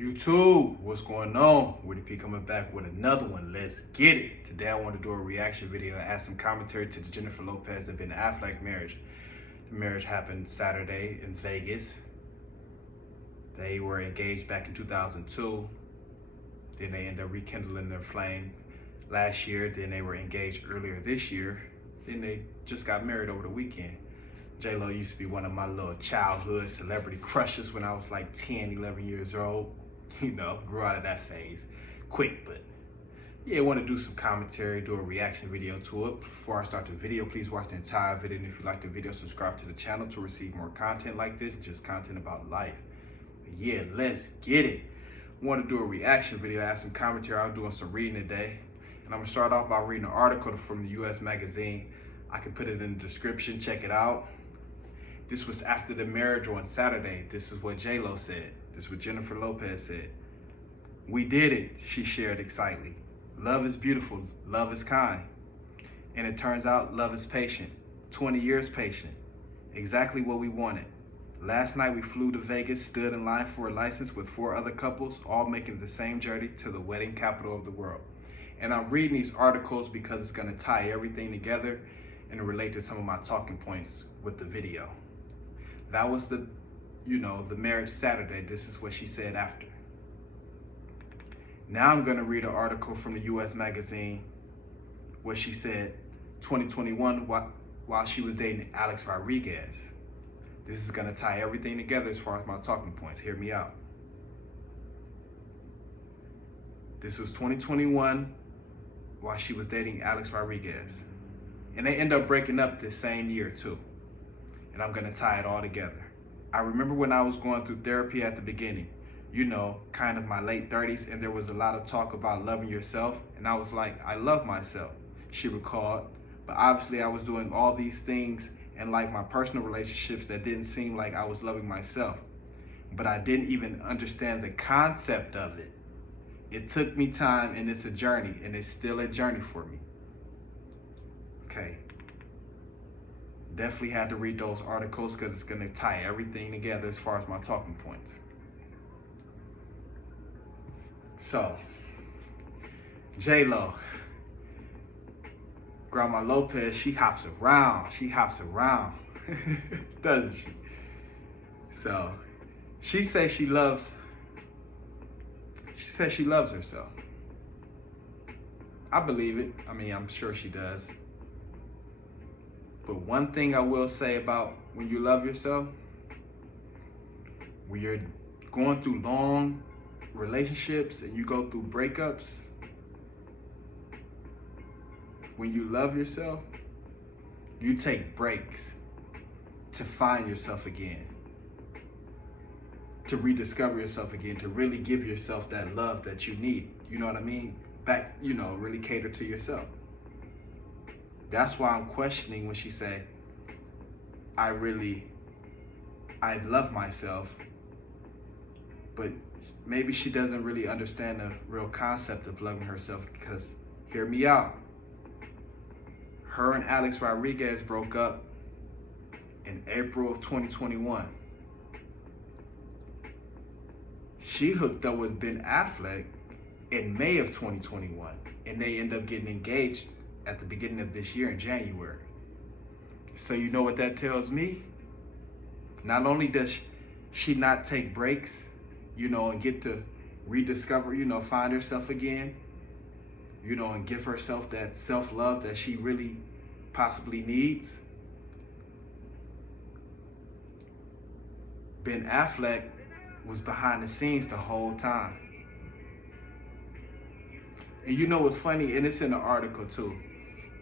YouTube, what's going on? Woody P coming back with another one. Let's get it. Today I want to do a reaction video and add some commentary to the Jennifer Lopez and Ben Affleck marriage. The marriage happened Saturday in Vegas. They were engaged back in 2002. Then they ended up rekindling their flame last year. Then they were engaged earlier this year. Then they just got married over the weekend. J-Lo used to be one of my little childhood celebrity crushes when I was like 10, 11 years old. You know, grew out of that phase quick, but yeah, I want to do some commentary, do a reaction video to it. Before I start the video, please watch the entire video, and if you like the video, subscribe to the channel to receive more content like this, just content about life. But yeah, let's get it. I want to do a reaction video, add some commentary. I'm doing some reading today, and I'm gonna start off by reading an article from the US Magazine. I can put it in the description, check it out. This was after the marriage on Saturday. This is what J-Lo said. This is what Jennifer Lopez said. "We did it," she shared excitedly. "Love is beautiful, love is kind. And it turns out love is patient, 20 years patient. Exactly what we wanted. Last night we flew to Vegas, stood in line for a license with 4 other couples, all making the same journey to the wedding capital of the world." And I'm reading these articles because it's gonna tie everything together and relate to some of my talking points with the video. That was the marriage Saturday. This is what she said after. Now I'm gonna read an article from the US Magazine where she said 2021 while she was dating Alex Rodriguez. This is gonna tie everything together as far as my talking points. Hear me out. This was 2021 while she was dating Alex Rodriguez. And they end up breaking up this same year too. And I'm gonna tie it all together. I remember when I was going through therapy at the beginning, kind of my late 30s, and there was a lot of talk about loving yourself. And I was like, I love myself, she recalled. But obviously I was doing all these things and like my personal relationships that didn't seem like I was loving myself. But I didn't even understand the concept of it. It took me time, and it's a journey, and it's still a journey for me. Okay. Definitely had to read those articles because it's going to tie everything together as far as my talking points. So, J-Lo, Grandma Lopez, she hops around, doesn't she? So, she says she loves herself. I believe it. I mean, I'm sure she does. But one thing I will say about when you love yourself, when you're going through long relationships and you go through breakups, when you love yourself, you take breaks to find yourself again, to rediscover yourself again, to really give yourself that love that you need. You know what I mean? Back, really cater to yourself. That's why I'm questioning when she said, I love myself, but maybe she doesn't really understand the real concept of loving herself, because hear me out. Her and Alex Rodriguez broke up in April of 2021. She hooked up with Ben Affleck in May of 2021, and they end up getting engaged at the beginning of this year in January. So you know what that tells me? Not only does she not take breaks, and get to rediscover, find herself again, and give herself that self-love that she really possibly needs. Ben Affleck was behind the scenes the whole time. And you know what's funny? And it's in the article too.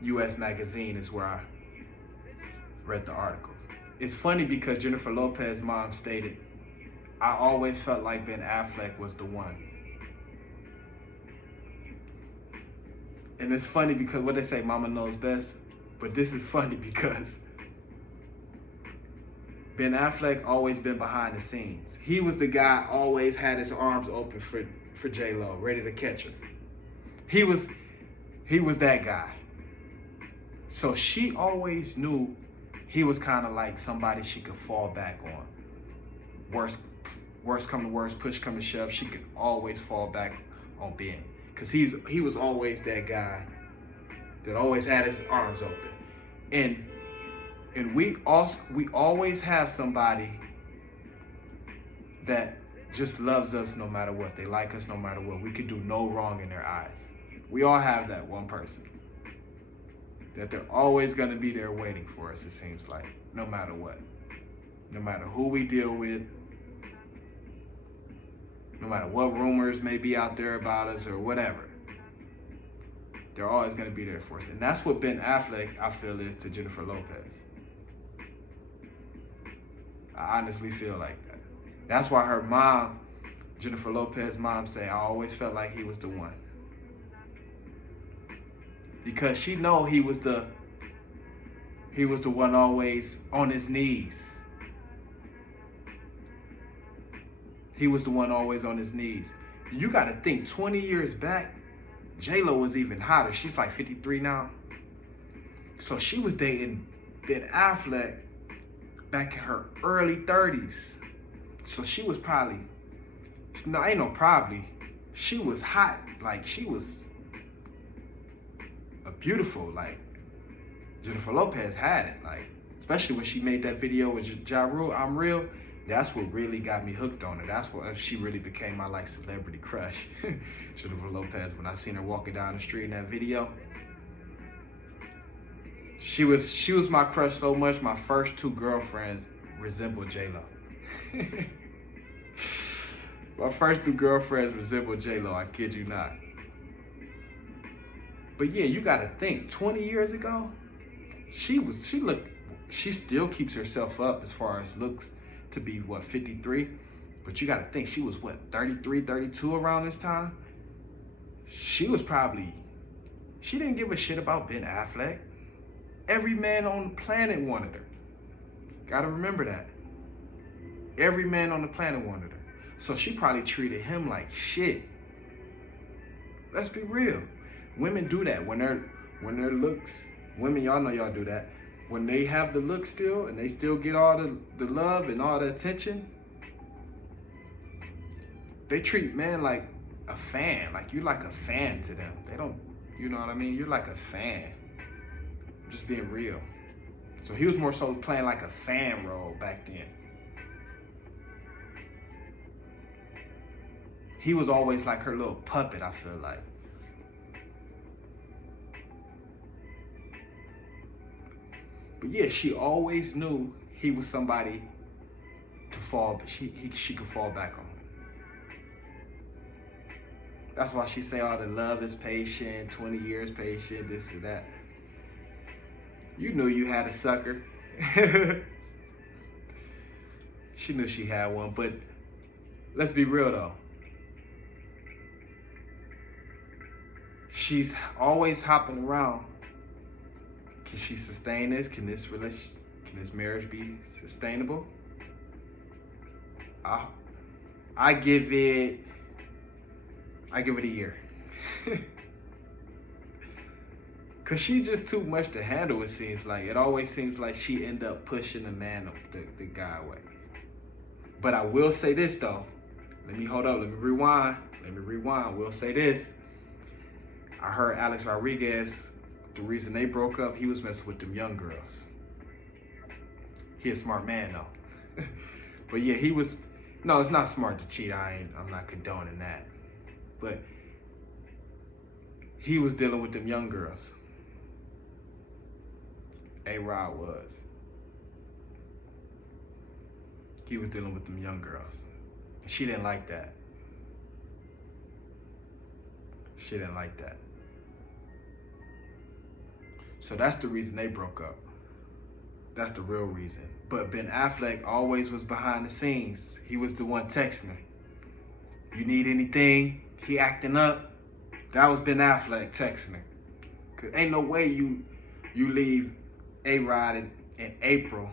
US Magazine is where I read the article. It's funny because Jennifer Lopez's mom stated, "I always felt like Ben Affleck was the one." And it's funny because what they say, mama knows best. But this is funny because Ben Affleck always been behind the scenes. He was the guy always had his arms open for J-Lo, ready to catch her. He was that guy. So she always knew he was kind of like somebody she could fall back on. worst come to worst, push come to shove, she could always fall back on Ben. Because he was always that guy that always had his arms open. And we always have somebody that just loves us no matter what. They like us no matter what. We could do no wrong in their eyes. We all have that one person that they're always going to be there waiting for us, it seems like, no matter what. No matter who we deal with, no matter what rumors may be out there about us or whatever, they're always going to be there for us. And that's what Ben Affleck, I feel, is to Jennifer Lopez. I honestly feel like that. That's why her mom, Jennifer Lopez's mom, say, I always felt like he was the one. Because she know he was the one always on his knees. He was the one always on his knees. You got to think, 20 years back, J-Lo was even hotter. She's like 53 now. So she was dating Ben Affleck back in her early 30s. So she was probably, no, ain't no probably, she was hot. Like, she was a beautiful, like, Jennifer Lopez had it. Like, especially when she made that video with Ja Rule, I'm Real. That's what really got me hooked on her. That's what she really became my, like, celebrity crush. Jennifer Lopez, when I seen her walking down the street in that video, she was my crush so much, my first two girlfriends resembled J-Lo. My first two girlfriends resembled J-Lo, I kid you not. But yeah, you gotta think, 20 years ago, she still keeps herself up as far as looks to be, what, 53? But you gotta think, she was, what, 33, 32 around this time? She didn't give a shit about Ben Affleck. Every man on the planet wanted her. Gotta remember that. Every man on the planet wanted her. So she probably treated him like shit. Let's be real. Women do that when their looks, women, y'all know y'all do that. When they have the look still and they still get all the love and all the attention, they treat men like a fan. Like, you're like a fan to them. They don't, you know what I mean? You're like a fan. Just being real. So he was more so playing like a fan role back then. He was always like her little puppet, I feel like. But yeah, she always knew he was somebody to fall, she could fall back on. That's why she say all the love is patient, 20 years patient, this and that. You knew you had a sucker. She knew she had one, but let's be real though. She's always hopping around. Can she sustain this? Can this marriage be sustainable? I give it a year. Cause she just too much to handle, it seems like. It always seems like she end up pushing the guy away. But I will say this though. Let me rewind. We'll say this. I heard Alex Rodriguez, the reason they broke up, he was messing with them young girls. He a smart man though. But yeah, no, it's not smart to cheat. I'm not condoning that. But he was dealing with them young girls. A-Rod was. He was dealing with them young girls. And she didn't like that. She didn't like that. So that's the reason they broke up. That's the real reason. But Ben Affleck always was behind the scenes. He was the one texting her. You need anything? He acting up. That was Ben Affleck texting her. Cause ain't no way you leave A-Rod in April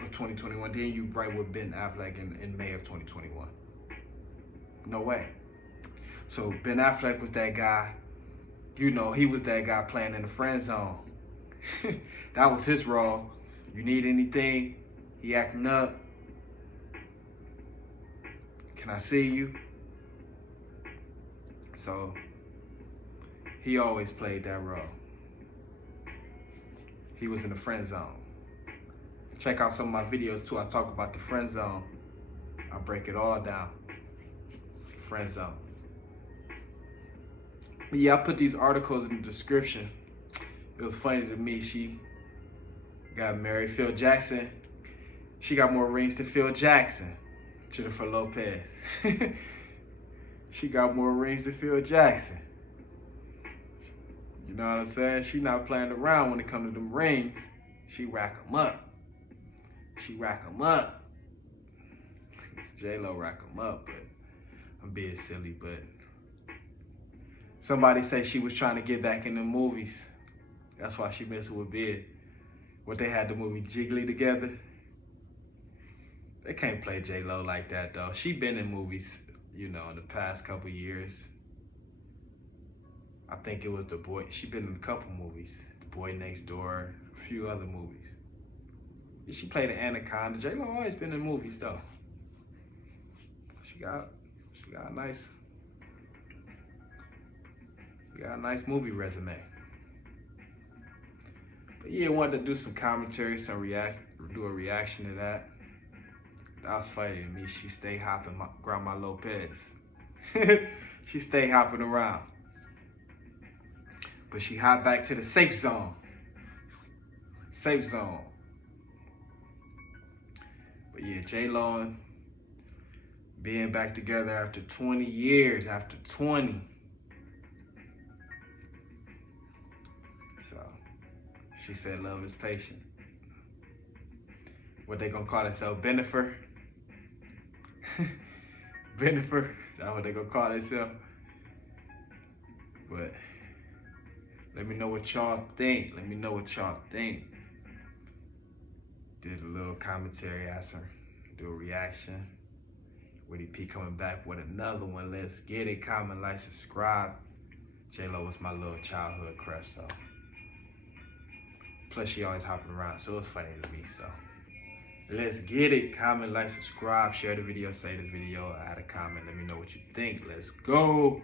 of 2021, then you right with Ben Affleck in May of 2021. No way. So Ben Affleck was that guy. You know, he was that guy playing in the friend zone. That was his role. You need anything? He acting up. Can I see you? So he always played that role. He was in the friend zone. Check out some of my videos too. I talk about the friend zone. I break it all down. Friend zone. But yeah, I put these articles in the description. It was funny to me. She got married. Phil Jackson. She got more rings than Phil Jackson. Jennifer Lopez. She got more rings than Phil Jackson. You know what I'm saying? She not playing around when it comes to them rings. She rack them up. She rack them up. J-Lo rack them up, but I'm being silly, but somebody say she was trying to get back in the movies. That's why she messing with Bid. What they had the movie Jiggly together. They can't play J-Lo like that though. She been in movies, you know, in the past couple years. I think it was The Boy. She been in a couple movies. The Boy Next Door, a few other movies. She played the Anaconda. J-Lo always been in movies though. She got a nice movie resume. But yeah, wanted to do some commentary, do a reaction to that. That was funny to me. She stay hopping, Grandma Lopez. She stay hopping around. But she hopped back to the safe zone. Safe zone. But yeah, J-Lo being back together after 20 years, after 20. So, she said love is patient. What they gonna call themselves, Bennifer? Bennifer, that's what they gonna call themselves. But let me know what y'all think. Let me know what y'all think. Did a little commentary, asked her, do a reaction. Woody P coming back with another one. Let's get it. Comment, like, subscribe. J-Lo was my little childhood crush, so. Plus, she always hopping around, so it was funny to me, so. Let's get it. Comment, like, subscribe, share the video, say the video, add a comment. Let me know what you think. Let's go.